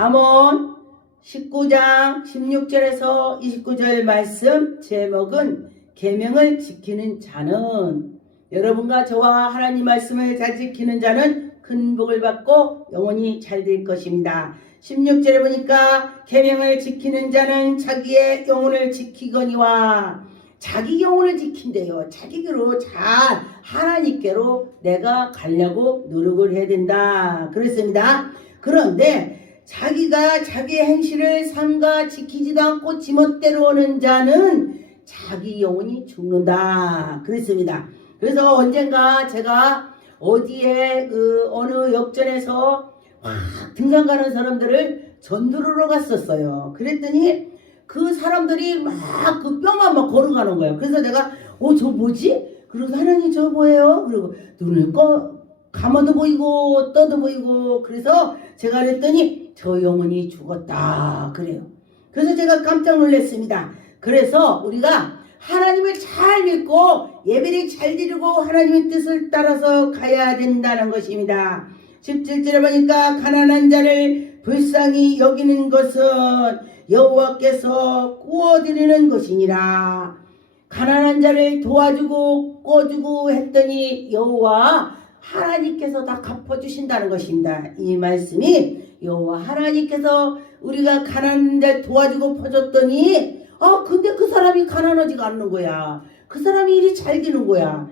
잠언 19장 16절에서 29절 말씀 제목은 계명을 지키는 자는, 여러분과 저와 하나님 말씀을 잘 지키는 자는 큰 복을 받고 영원히 잘 될 것입니다. 16절에 보니까 계명을 지키는 자는 자기의 영혼을 지키거니와, 자기 영혼을 지킨대요. 자기로 잘 하나님께로 내가 가려고 노력을 해야 된다 그랬습니다. 그런데 자기가 자기의 행실을 삼가 지키지도 않고 지멋대로 오는 자는 자기 영혼이 죽는다 그랬습니다. 그래서 언젠가 제가 어디에 어느 역전에서 등산 가는 사람들을 전도하러 갔었어요. 그랬더니 그 사람들이 막 그 뼈만 막 걸어가는 거예요. 그래서 내가 저 뭐지? 그리고 하나님 저 뭐예요? 그리고 눈을 감아도 보이고 떠도 보이고, 그래서 제가 그랬더니 저 영혼이 죽었다 그래요. 그래서 제가 깜짝 놀랐습니다. 그래서 우리가 하나님을 잘 믿고 예배를 잘 드리고 하나님의 뜻을 따라서 가야 된다는 것입니다. 17절에 보니까 가난한 자를 불쌍히 여기는 것은 여호와께서 구워드리는 것이니라. 가난한 자를 도와주고 꿔주고 했더니 여호와 하나님께서 다 갚아주신다는 것입니다. 이 말씀이 여호와 하나님께서 우리가 가난한 자 도와주고 퍼줬더니 근데 그 사람이 가난하지가 않는 거야. 그 사람이 일이 잘 되는 거야.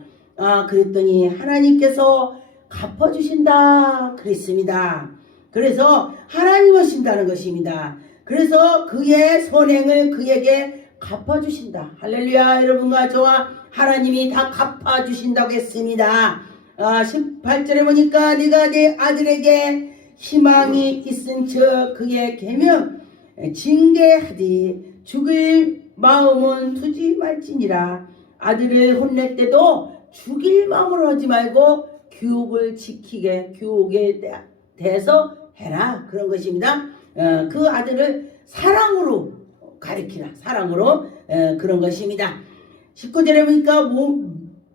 그랬더니 하나님께서 갚아주신다 그랬습니다. 그래서 하나님 하신다는 것입니다. 그래서 그의 선행을 그에게 갚아주신다. 할렐루야. 여러분과 저와 하나님이 다 갚아주신다고 했습니다. 18절에 보니까 네가 네 아들에게 희망이 있은 척 그의 계명 징계하지 죽일 마음은 두지 말지니라. 아들을 혼낼 때도 죽일 마음으로 하지 말고 교육을 지키게, 교육에 대해서 해라 그런 것입니다. 그 아들을 사랑으로 가리키라, 사랑으로 그런 것입니다. 19절에 보니까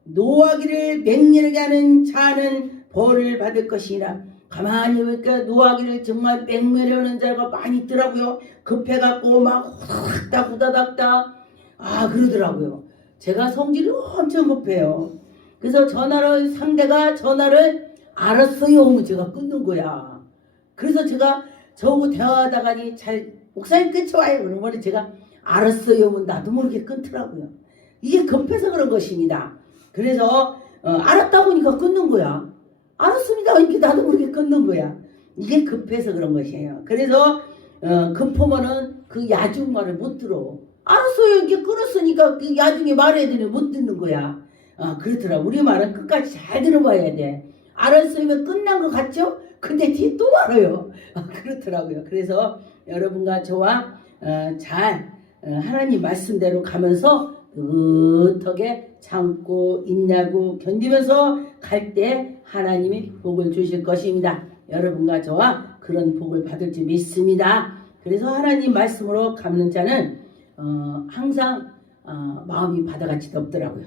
노하기를 맹렬하게 하는 자는 벌을 받을 것이라. 가만히 보니까 노하기를 정말 맹렬하게 하는 자가 많이 있더라고요. 급해갖고 막 후다닥다 그러더라고요. 제가 성질이 엄청 급해요. 그래서 상대가 전화를 알았어요 하면 제가 끊는 거야. 그래서 제가 저하고 대화하다가니 목사님 끊쳐와요 그러면 제가 알았어요 하면 나도 모르게 끊더라고요. 이게 급해서 그런 것입니다. 그래서 알았다고 하니까 끊는 거야. 알았습니다 하니까 나도 모르게 끊는 거야. 이게 급해서 그런 것이에요. 그래서 급하면은 그 야중 말을 못 들어. 알았어요 이렇게 끊었으니까 그 야중에 말해야 되는 못 듣는 거야. 그렇더라고. 우리 말은 끝까지 잘 들어봐야 돼. 알았으면 끝난 것 같죠? 근데 뒤에 또 말아요. 그렇더라고요. 그래서 여러분과 저와 잘 하나님 말씀대로 가면서 어떻게 참고 있냐고 견디면서 갈 때 하나님이 복을 주실 것입니다. 여러분과 저와 그런 복을 받을 줄 믿습니다. 그래서 하나님 말씀으로 갚는 자는 항상 마음이 바다같이 덥더라고요.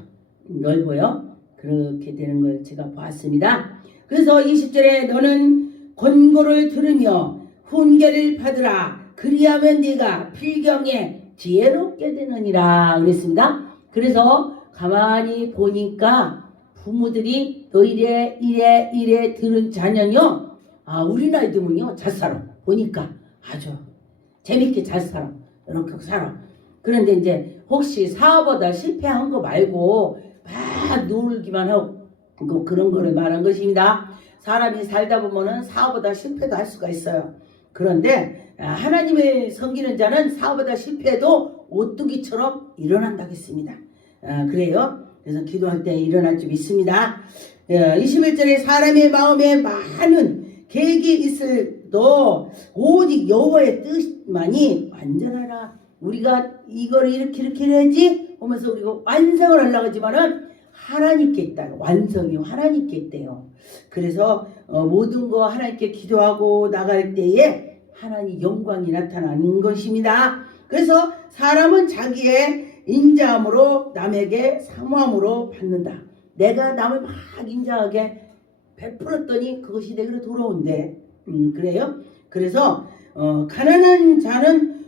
넓어요. 그렇게 되는 걸 제가 봤습니다. 그래서 20절에 너는 권고를 들으며 훈계를 받으라. 그리하면 네가 필경에 지혜롭게 되느니라 그랬습니다. 그래서 가만히 보니까 부모들이 너 이래 들은 자녀요. 우리 나이 되면요 잘 살아. 보니까 아주 재밌게 잘 살아. 이렇게 살아. 그런데 이제 혹시 사업하다 실패한 거 말고 막 놀기만 하고 그런 거를 말한 것입니다. 사람이 살다 보면은 사업하다 실패도 할 수가 있어요. 그런데 하나님을 섬기는 자는 사업하다 실패도 오뚜기처럼 일어난다고 했습니다. 그래요. 그래서 기도할 때 일어날 줄 믿습니다. 21절에 사람의 마음에 많은 계획이 있어도 오직 여호와의 뜻만이 완전하라. 우리가 이걸 이렇게 해야지 하면서 우리가 완성을 하려고 하지만은 하나님께 있다. 완성이 하나님께 있대요. 그래서 모든 거 하나님께 기도하고 나갈 때에 하나님 영광이 나타나는 것입니다. 그래서 사람은 자기의 인자함으로 남에게 사모함으로 받는다. 내가 남을 막 인자하게 베풀었더니 그것이 내게로 돌아온대. 그래요. 그래서 가난한 자는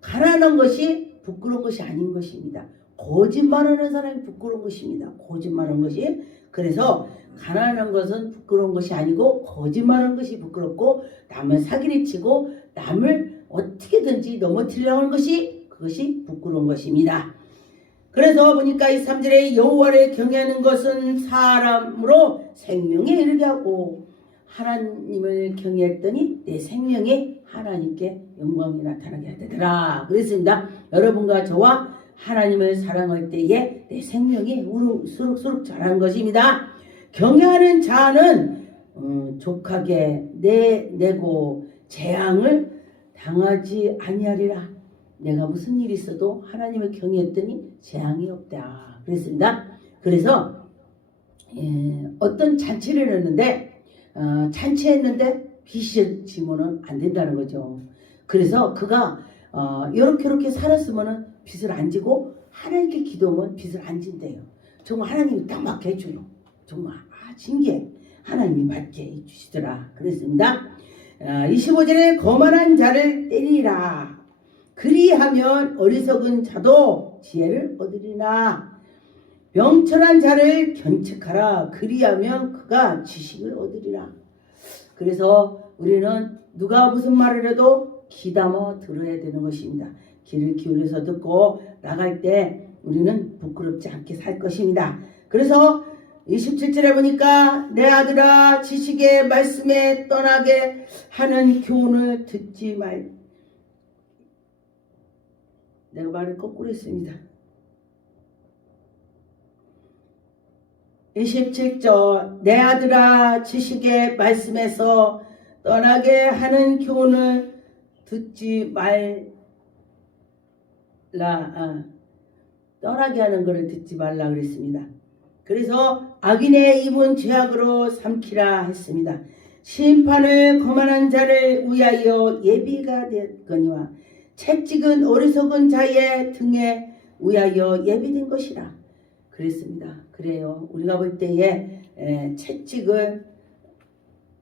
가난한 것이 부끄러운 것이 아닌 것입니다. 거짓말하는 사람이 부끄러운 것입니다. 거짓말하는 것이. 그래서 가난한 것은 부끄러운 것이 아니고 거짓말하는 것이 부끄럽고 남을 사기를 치고 남을 어떻게든지 넘어뜨리려고 하는 것이 그것이 부끄러운 것입니다. 그래서 보니까 이 3절에 여호와를 경외하는 것은 사람으로 생명에 이르게 하고 하나님을 경외했더니 내 생명에 하나님께 영광이 나타나게 하더라. 그랬습니다. 여러분과 저와 하나님을 사랑할 때에 내 생명이 우르르 자라는 것입니다. 경외하는 자는 족하게 내고 재앙을 당하지 아니하리라. 내가 무슨 일이 있어도 하나님을 경외했더니 재앙이 없다. 그랬습니다. 그래서 어떤 잔치를 했는데 잔치했는데 빚이 지면은 안 된다는 거죠. 그래서 그가 이렇게 살았으면은 빚을 안 지고 하나님께 기도하면 빚을 안 진대요. 정말 하나님이 딱 맞게 해줘요. 정말 신기해. 하나님이 맞게 해주시더라. 그랬습니다. 25절에 거만한 자를 때리라. 그리하면 어리석은 자도 지혜를 얻으리나. 명철한 자를 견책하라. 그리하면 그가 지식을 얻으리라. 그래서 우리는 누가 무슨 말을 해도 귀담아 들어야 되는 것입니다. 귀를 기울여서 듣고 나갈 때 우리는 부끄럽지 않게 살 것입니다. 그래서 27절에 보니까 내 아들아 지식의 말씀에 떠나게 하는 교훈을 듣지 말. 내가 말을 거꾸로 했습니다. 27절 내 아들아 지식의 말씀에서 떠나게 하는 교훈을 듣지 말라. 떠나게 하는 것을 듣지 말라 그랬습니다. 그래서 악인의 입은 죄악으로 삼키라 했습니다. 심판을 거만한 자를 위하여 예비가 됐거니와 채찍은 어리석은 자의 등에 위하여 예비된 것이라 그랬습니다. 그래요. 우리가 볼 때에 채찍을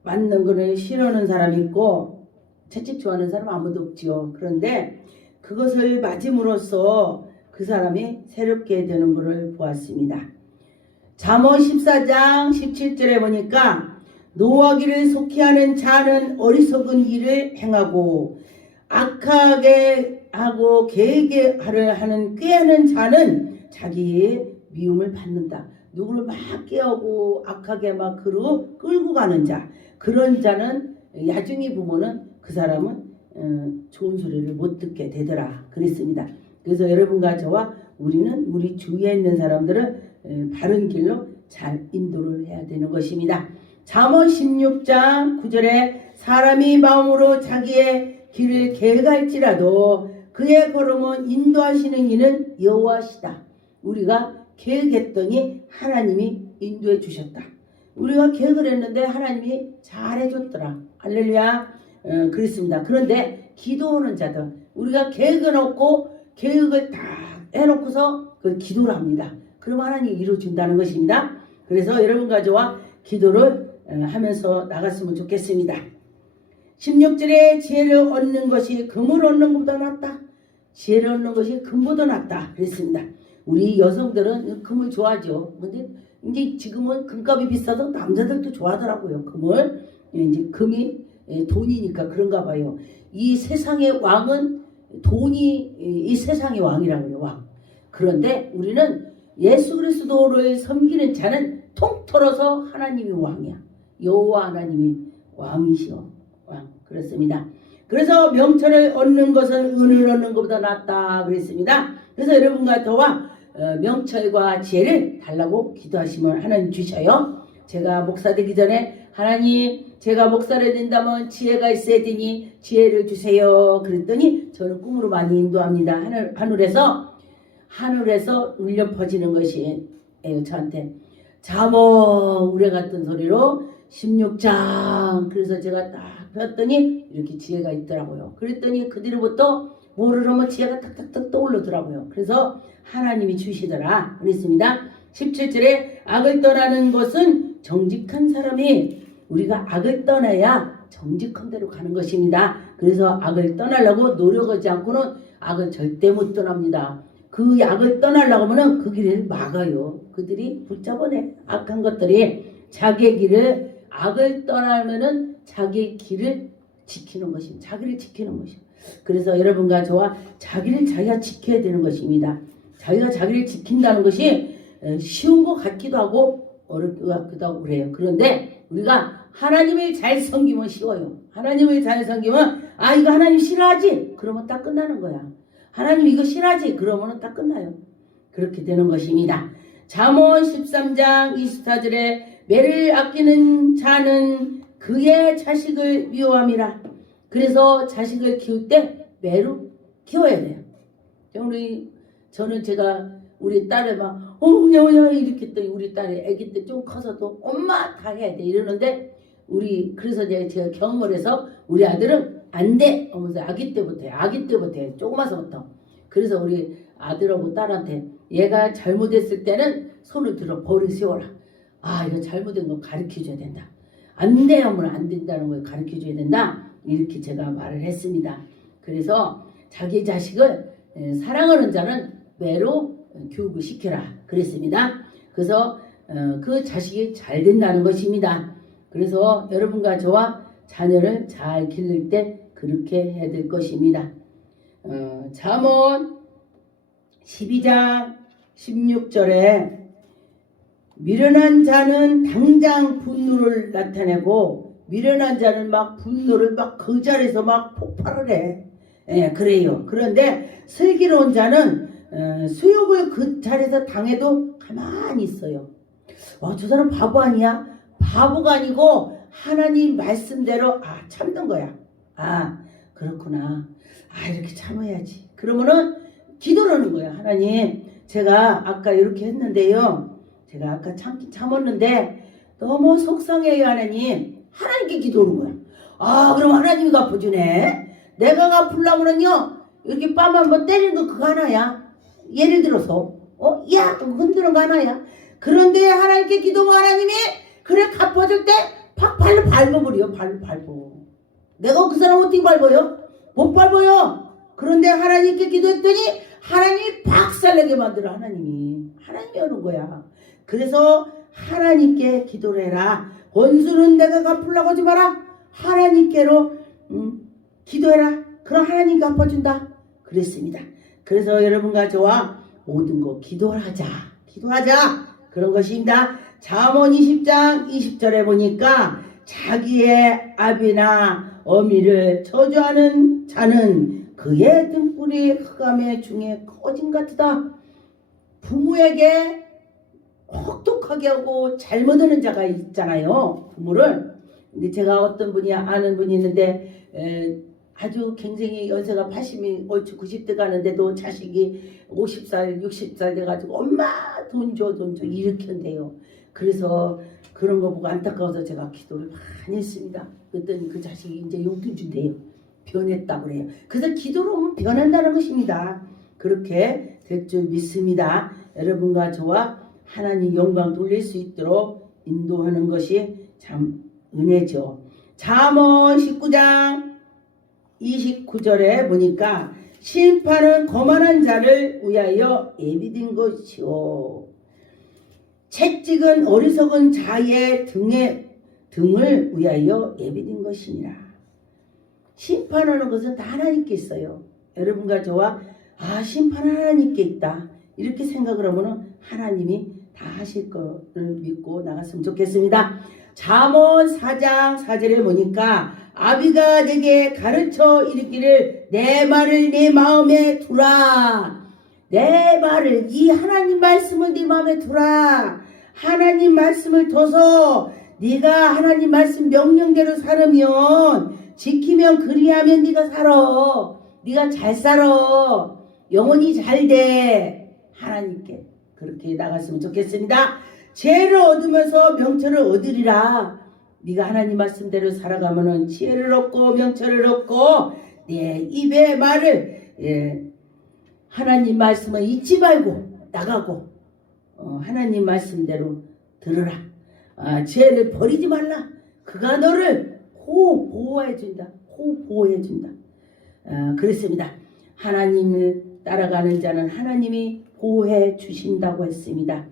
맞는 것을 싫어하는 사람이 있고 채찍 좋아하는 사람 아무도 없지요. 그런데 그것을 맞음으로써 그 사람이 새롭게 되는 것을 보았습니다. 잠언 14장 17절에 보니까 노하기를 속히 하는 자는 어리석은 일을 행하고 악하게 하고 계획을 하는 꾀하는 자는 자기의 미움을 받는다. 누구를 막 깨우고 악하게 막 끌고 가는 자, 그런 자는 야중히 보면은 그 사람은 좋은 소리를 못 듣게 되더라 그랬습니다. 그래서 여러분과 저와 우리는 우리 주위에 있는 사람들을 바른 길로 잘 인도를 해야 되는 것입니다. 잠언 16장 9절에 사람이 마음으로 자기의 길을 계획할지라도 그의 걸음은 인도하시는 이는 여호와시다. 우리가 계획했더니 하나님이 인도해 주셨다. 우리가 계획을 했는데 하나님이 잘해줬더라. 할렐루야. 그렇습니다. 그런데 기도하는 자들, 우리가 계획을 놓고 계획을 다 해놓고서 그걸 기도를 합니다. 그럼 하나님이 이루어준다는 것입니다. 그래서 여러분과 저와 기도를 하면서 나갔으면 좋겠습니다. 16절에 지혜를 얻는 것이 금을 얻는 것보다 낫다. 지혜를 얻는 것이 금보다 낫다. 그랬습니다. 우리 여성들은 금을 좋아하죠. 근데 이제 지금은 금값이 비싸서 남자들도 좋아하더라고요. 금을. 이제 금이 돈이니까 그런가 봐요. 이 세상의 왕은 돈이 이 세상의 왕이라고 해요. 왕. 그런데 우리는 예수 그리스도를 섬기는 자는 통틀어서 하나님이 왕이야. 여호와 하나님이 왕이시오. 왕. 그렇습니다. 그래서 명철을 얻는 것은 은을 얻는 것보다 낫다 그랬습니다. 그래서 여러분과 저와 명철과 지혜를 달라고 기도하시면 하나님 주셔요. 제가 목사 되기 전에 하나님 제가 목사를 된다면 지혜가 있어야 되니 지혜를 주세요. 그랬더니 저는 꿈으로 많이 인도합니다. 하늘에서 울려 퍼지는 것이에요. 저한테 잠언 우레 같은 소리로 16장. 그래서 제가 딱 폈더니 이렇게 지혜가 있더라고요. 그랬더니 그 뒤로부터 뭐를 하면 지혜가 탁탁탁 떠오르더라고요. 그래서 하나님이 주시더라 그랬습니다. 17절에 악을 떠나는 것은 정직한 사람이, 우리가 악을 떠나야 정직한 대로 가는 것입니다. 그래서 악을 떠나려고 노력하지 않고는 악을 절대 못 떠납니다. 그 악을 떠나려고 하면 그 길을 막아요. 그들이 붙잡아내. 악한 것들이 자기의 길을, 악을 떠나면은 자기의 길을 지키는 것입니다. 자기를 지키는 것입니다. 그래서 여러분과 저와 자기를 자기가 지켜야 되는 것입니다. 자기가 자기를 지킨다는 것이 쉬운 것 같기도 하고 어렵기도 하고 그래요. 그런데 우리가 하나님을 잘 섬기면 쉬워요. 하나님을 잘 섬기면 이거 하나님 싫어하지? 그러면 딱 끝나는 거야. 하나님 이거 싫어하지? 그러면 딱 끝나요. 그렇게 되는 것입니다. 잠언 13장 24절에 매를 아끼는 자는 그의 자식을 미워함이라. 그래서 자식을 키울 때 매로 키워야 돼요. 저는 제가 우리 딸을 막 어머냐 이렇게 했더니 우리 딸이 아기 때 좀 커서도 엄마 다 해야 돼 이러는데 그래서 제가 경험을 해서 우리 아들은 안 돼 하면서 아기 때부터 해 조그마서부터. 그래서 우리 아들하고 딸한테 얘가 잘못했을 때는 손을 들어 벌을 세워라. 이거 잘못된 거 가르쳐줘야 된다. 안 돼 하면 안 된다는 걸 가르쳐줘야 된다. 이렇게 제가 말을 했습니다. 그래서 자기 자식을 사랑하는 자는 매로 교육을 시켜라 그랬습니다. 그래서 그 자식이 잘 된다는 것입니다. 그래서 여러분과 저와 자녀를 잘 기를 때 그렇게 해야 될 것입니다. 잠언 12장 16절에 미련한 자는 당장 분노를 나타내고 미련한 자는 막 분노를 막 그 자리에서 막 폭발을 해. 그래요. 그런데 슬기로운 자는 수욕을 그 자리에서 당해도 가만히 있어요. 저 사람 바보 아니야? 바보가 아니고 하나님 말씀대로 참는 거야. 그렇구나. 이렇게 참아야지. 그러면은 기도를 하는 거야. 하나님, 제가 아까 이렇게 했는데요. 제가 아까 참긴 참았는데 너무 속상해요, 하나님. 하나님께 기도하는 거야. 그럼 하나님이 갚아주네. 내가 갚으려면은요, 이렇게 뺨 한번 때리는 거 그거 하나야. 예를 들어서, 야! 흔드는 거 하나야. 그런데 하나님께 기도하면 하나님이 그래 갚아줄 때 발로 밟아버려. 발로 밟어. 내가 그 사람 어떻게 밟아요? 못 밟아요. 그런데 하나님께 기도했더니 하나님이 박살내게 만들어. 하나님이 하는 거야. 그래서 하나님께 기도를 해라. 원수는 내가 갚으려고 하지 마라. 하나님께로 기도해라. 그럼 하나님 갚아준다. 그랬습니다. 그래서 여러분과 저와 모든 거 기도하자. 그런 것입니다. 잠언 20장 20절에 보니까 자기의 아비나 어미를 저주하는 자는 그의 등불이 흑암의 중에 꺼진 같으다. 부모에게 혹독하게 하고 잘못하는 자가 있잖아요. 부모를. 근데 제가 어떤 분이 아는 분이 있는데 아주 굉장히 연세가 80이 얼추 90대 가는데도 자식이 50살 60살 돼가지고 엄마 돈 줘 이렇게 한대요. 그래서 그런 거 보고 안타까워서 제가 기도를 많이 했습니다. 그랬더니 그 자식이 이제 용돈 준대요. 변했다고 그래요. 그래서 기도로 하면 변한다는 것입니다. 그렇게 될 줄 믿습니다. 여러분과 저와 하나님 영광 돌릴 수 있도록 인도하는 것이 참 은혜죠. 잠언 19장 29절에 보니까 심판은 거만한 자를 위하여 예비된 것이요 채찍은 어리석은 자의 등을 위하여 예비된 것이니라. 심판하는 것은 다 하나님께 있어요. 여러분과 저와 심판은 하나님께 있다 이렇게 생각을 하면 하나님이 다 하실 거를 믿고 나갔으면 좋겠습니다. 잠언 4장 4절에 보니까 아비가 내게 가르쳐 이르기를 내 말을 내 마음에 두라. 내 말을 이 하나님 말씀을 네 마음에 두라. 하나님 말씀을 둬서 네가 하나님 말씀 명령대로 살으면 지키면 그리하면 네가 살아. 네가 잘 살아. 영원히 잘 돼. 하나님께 그렇게 나갔으면 좋겠습니다. 지혜를 얻으면서 명철을 얻으리라. 네가 하나님 말씀대로 살아가면은 지혜를 얻고 명철을 얻고 네 입의 말을 하나님 말씀을 잊지 말고 나가고 하나님 말씀대로 들으라. 지혜를 버리지 말라. 그가 너를 보호해준다. 보호해준다. 그렇습니다. 하나님을 따라가는 자는 하나님이 보호해 주신다고 했습니다.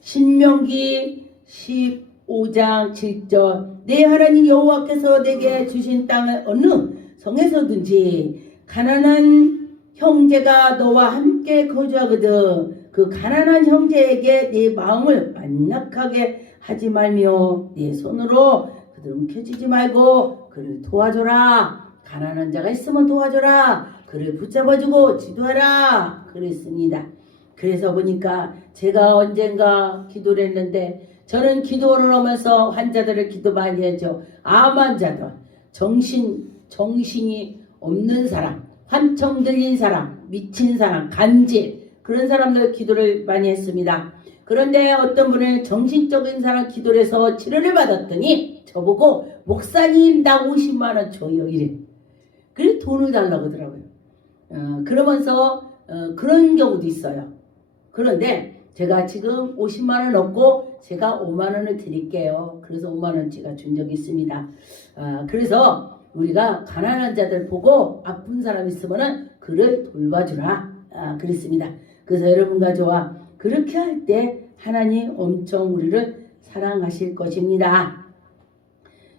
신명기 15장 7절 내 하나님 여호와께서 내게 주신 땅을 어느 성에서든지 가난한 형제가 너와 함께 거주하거든 그 가난한 형제에게 네 마음을 완악하게 하지 말며 네 손으로 그들 움켜쥐지 말고 그를 도와줘라. 가난한 자가 있으면 도와줘라. 그를 붙잡아주고 지도하라. 그랬습니다. 그래서 보니까 제가 언젠가 기도를 했는데 저는 기도를 하면서 환자들을 기도 많이 했죠. 암 환자들, 정신이 없는 사람, 환청 들린 사람, 미친 사람, 간질 그런 사람들 기도를 많이 했습니다. 그런데 어떤 분은 정신적인 사람 기도를 해서 치료를 받았더니 저보고 목사님 나 50만 원 줘요 이래. 그래 돈을 달라고 하더라고요. 그러면서 그런 경우도 있어요. 그런데 제가 지금 50만 원 얻고 제가 5만 원을 드릴게요. 그래서 5만 원치가 준 적이 있습니다. 그래서 우리가 가난한 자들 보고 아픈 사람 있으면은 그를 돌봐주라. 그랬습니다. 그래서 여러분과 저와 그렇게 할 때 하나님 엄청 우리를 사랑하실 것입니다.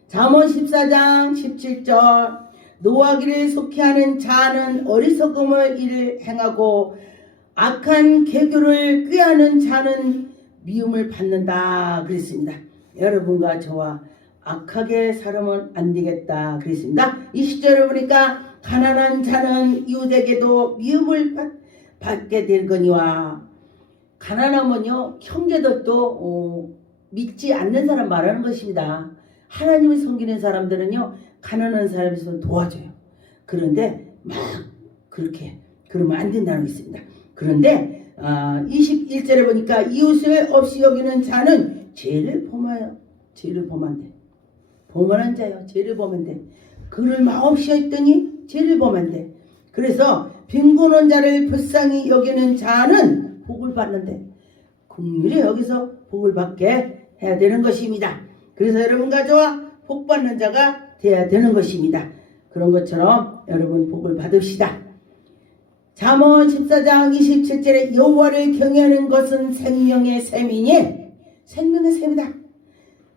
잠언 14장 17절 노하기를 속히하는 자는 어리석음을 일을 행하고 악한 계교를 꾀하는 자는 미움을 받는다 그랬습니다. 여러분과 저와 악하게 살면 안 되겠다 그랬습니다. 이 시절을 보니까 가난한 자는 이웃에게도 미움을 받게 될 거니와 가난하면요 형제들도 믿지 않는 사람 말하는 것입니다. 하나님을 섬기는 사람들은요 가난한 사람이 있으면 도와줘요. 그런데 막 그렇게 그러면 안 된다는 게 있습니다. 그런데 21절에 보니까 이웃을 없이 여기는 자는 죄를 범하여 죄를 범한대. 범한 자요 죄를 범한대. 그를 마없이 했더니 죄를 범한대. 그래서 빈곤한 자를 불쌍히 여기는 자는 복을 받는데 긍휼히 여기서 복을 받게 해야 되는 것입니다. 그래서 여러분과 저와 복 받는 자가 되어야 되는 것입니다. 그런 것처럼 여러분 복을 받읍시다. 잠언 14장 27절에 여호와를 경외하는 것은 생명의 샘이니 생명의 샘이다.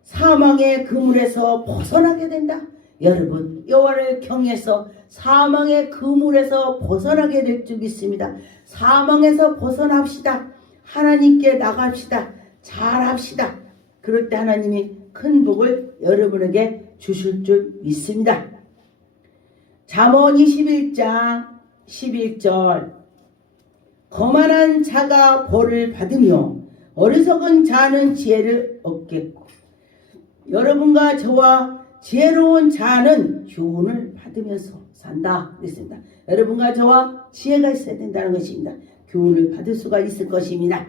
사망의 그물에서 벗어나게 된다. 여러분 여호와를 경외해서 사망의 그물에서 벗어나게 될 줄 믿습니다. 사망에서 벗어납시다. 하나님께 나갑시다. 잘합시다. 그럴 때 하나님이 큰 복을 여러분에게 주실 줄 믿습니다. 잠언 21장 11절 거만한 자가 벌을 받으며 어리석은 자는 지혜를 얻겠고 여러분과 저와 지혜로운 자는 교훈을 받으면서 산다 그랬습니다. 여러분과 저와 지혜가 있어야 된다는 것입니다. 교훈을 받을 수가 있을 것입니다.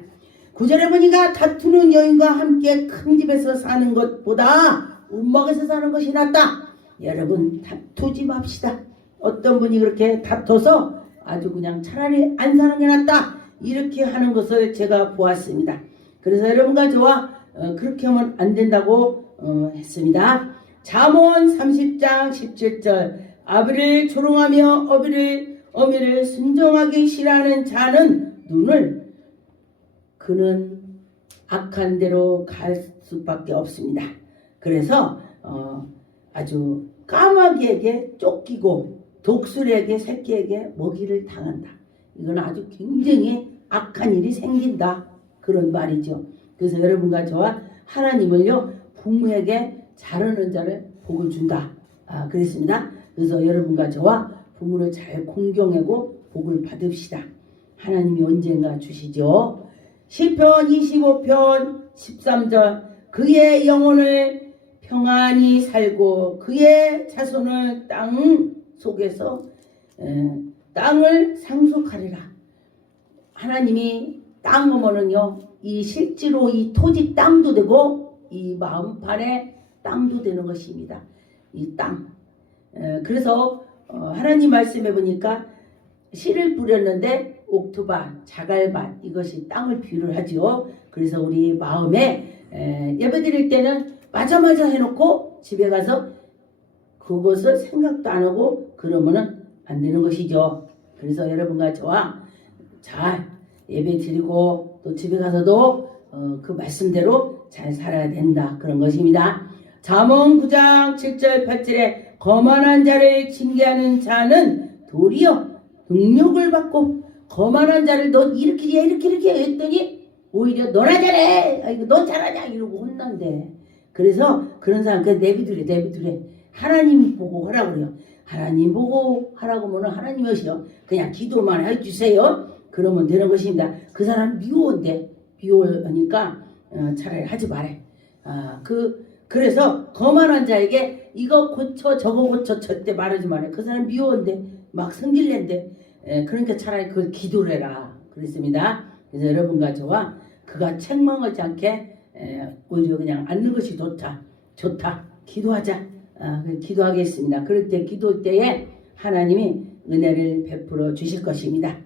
9절에 보니까 다투는 여인과 함께 큰 집에서 사는 것보다 움막에서 사는 것이 낫다. 여러분 다투지 맙시다. 어떤 분이 그렇게 다퉈서 아주 그냥 차라리 안 사는 게 낫다. 이렇게 하는 것을 제가 보았습니다. 그래서 여러분과 저와 그렇게 하면 안 된다고 했습니다. 잠언 30장 17절 아비를 조롱하며 어미를 순종하기 싫어하는 자는 눈을 그는 악한 대로 갈 수밖에 없습니다. 그래서 아주 까마귀에게 쫓기고 독수리에게 새끼에게 먹이를 당한다. 이건 아주 굉장히 악한 일이 생긴다. 그런 말이죠. 그래서 여러분과 저와 하나님을요 부모에게 잘하는 자를 복을 준다. 그랬습니다. 그래서 여러분과 저와 부모를 잘 공경하고 복을 받읍시다. 하나님이 언젠가 주시죠. 시편 25편 13절 그의 영혼을 평안히 살고 그의 자손을 땅 속에서 땅을 상속하리라. 하나님이 땅 오면은요 이 실제로 이 토지 땅도 되고 이 마음판의 땅도 되는 것입니다. 이 땅. 그래서 하나님 말씀해 보니까 씨를 뿌렸는데 옥토밭, 자갈밭 이것이 땅을 비유를 하죠. 그래서 우리 마음에 예배 드릴 때는 마자마자 해놓고 집에 가서 그것을 생각도 안 하고 그러면은 안 되는 것이죠. 그래서 여러분과 저와 잘 예배 드리고 또 집에 가서도 그 말씀대로 잘 살아야 된다. 그런 것입니다. 잠언 9장 7절 8절에 거만한 자를 징계하는 자는 도리어 능력을 받고, 거만한 자를 너 이렇게 했더니 오히려 너나 잘해, 아이고 너 잘하냐 이러고 혼난대. 그래서 그런 사람 그냥 내비두래. 하나님 보고 하라고 그래요. 하나님 보고 하라고 하면 하나님이 하시요. 그냥 기도만 해주세요. 그러면 되는 것입니다. 그 사람 미워하니까 차라리 하지 말해. 그래서 거만한 자에게 이거 고쳐 저거 고쳐 절대 말하지 말해. 그 사람 미워한데 막 성질낸데, 그러니까 차라리 그걸 기도를 해라 그랬습니다. 그래서 여러분과 저와 그가 책망하지 않게 오히려 그냥 앉는 것이 좋다. 기도하자. 기도하겠습니다. 그럴 때 기도할 때에 하나님이 은혜를 베풀어 주실 것입니다.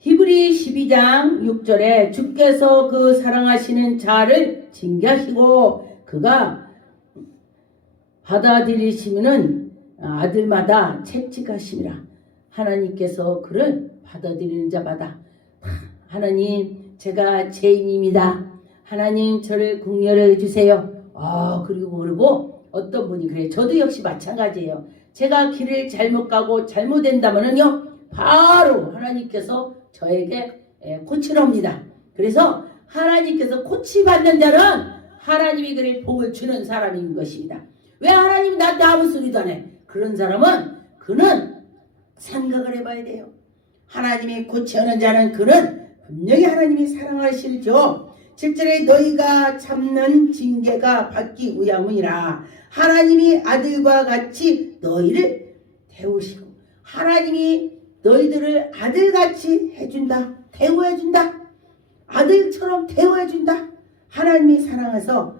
히브리 12장 6절에 주께서 그 사랑하시는 자를 징계하시고 그가 받아들이시면은 아들마다 채찍하심이라. 하나님께서 그를 받아들이는 자마다, 하나님 제가 죄인입니다. 하나님 저를 긍휼해 주세요. 그리고 어떤 분이 그래요. 저도 역시 마찬가지예요. 제가 길을 잘못 가고 잘못된다면은요 바로 하나님께서 저에게 고치랍니다. 그래서 하나님께서 고치받는 자는 하나님이 그를 복을 주는 사람인 것입니다. 왜 하나님이 나한테 아무 소리도 안 해? 그런 사람은 그는 생각을 해봐야 돼요. 하나님이 고치는 자는 그는 분명히 하나님이 사랑하실죠. 7절에 너희가 참는 징계가 받기 위함이라. 하나님이 아들과 같이 너희를 태우시고, 하나님이 너희들을 아들같이 해준다. 대우해준다. 아들처럼 대우해준다. 하나님이 사랑해서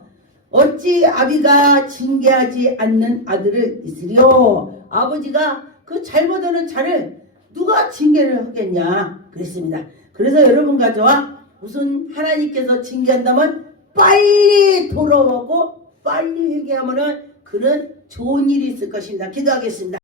어찌 아비가 징계하지 않는 아들을 있으리요. 아버지가 그 잘못하는 자를 누가 징계를 하겠냐 그랬습니다. 그래서 여러분과 저와 무슨 하나님께서 징계한다면 빨리 돌아오고 빨리 회개하면은 그는 좋은 일이 있을 것입니다. 기도하겠습니다.